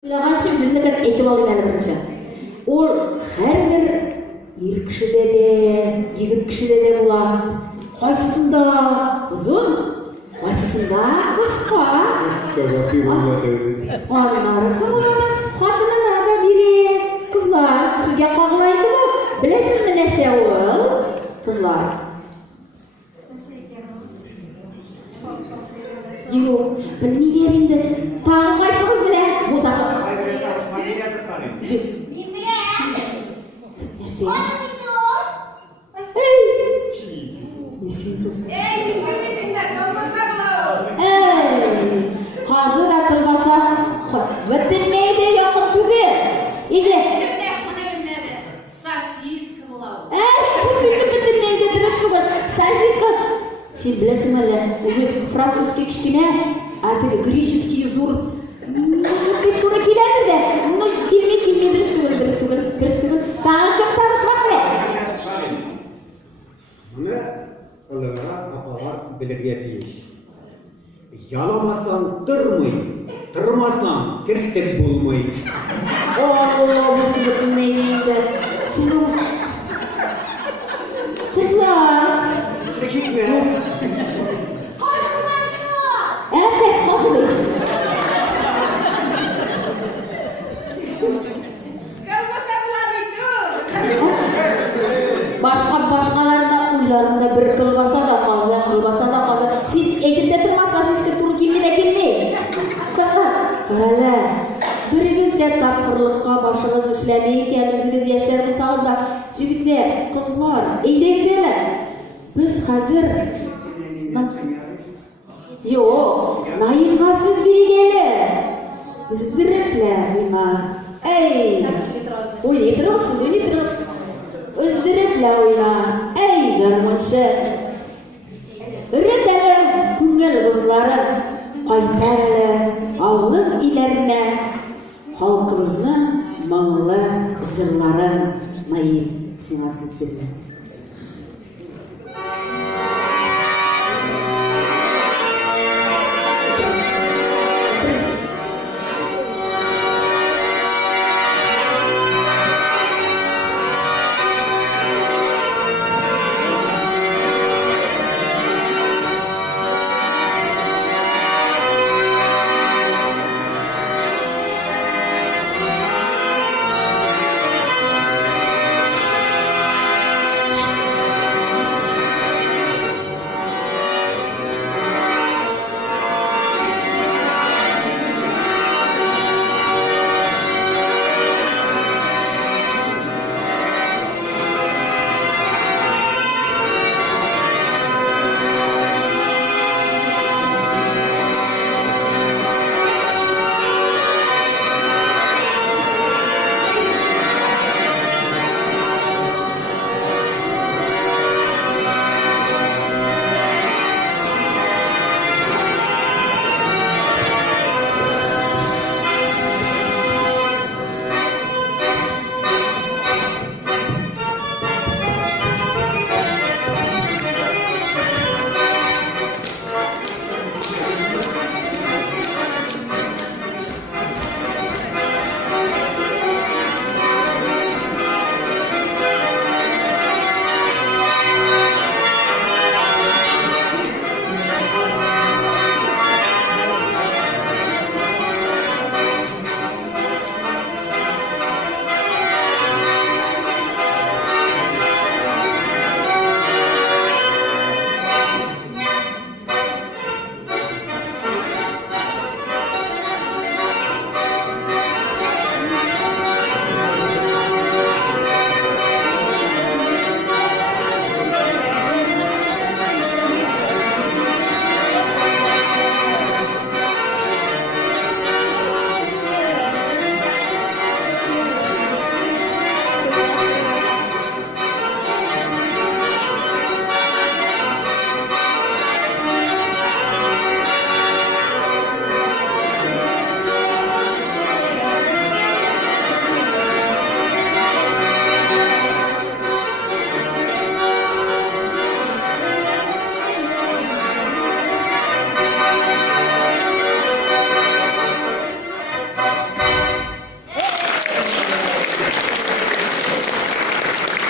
Ойлағанша өзімдікін айтып алайын әлі бірінші. Ол әрбір ер кішіде де, егіт кішіде де бола. Қайсысында ұзын, қайсысында қысқа. Анарысы қатынына да бере. Қызлар, сізге қағылайды бұл. Білесіз ме нәрсе ол? Қызлар. Yok, bilmeyler indi. Tağın kaysınız bile. Bozaklı. Neresi? Hey! Hey! Kazı da kılmasa bütün neydi yakın tüge? İdi. Sasiska bulau. Bu şimdi bütün neydi? Dürüst bugün. Sasiska. Sen bilesің әлі, французский кішкене, әтігі греческий зур. Көп тура келеді де, келме, дұрыс түгіл. Тағы кім табысы бар біле? Мұны ұлыға апалар білірге тиіс. Яламасаң тұрмай, тұрмасаң кірістік болмай. Осы бүтін нейді. Сен ол... Қызлар! Gitme. Evet, kazıdı. Başkalarında uylarında bir kılbasa da kazı. Sen edipte durmazsa siz turu kimli de kelmeyin. Kızlar, karala. Birigizde tapkırlıkka başınız işlemeyken, özünüz yaşlarımızsınız da, jigitler, kızlar, eydekseler. Biz hazır. Yok, nayınға söz берегелі. Үздіріплер ойна. Ey! Ойнайтырғыз. Үздіріплер ойна. Ey, гармоншы. Үретәлі күңіл қызлары. Қайтарылы ауылық илеріне. Халқымыздың маңылы жырлары. Найын, сеңа сөз берді.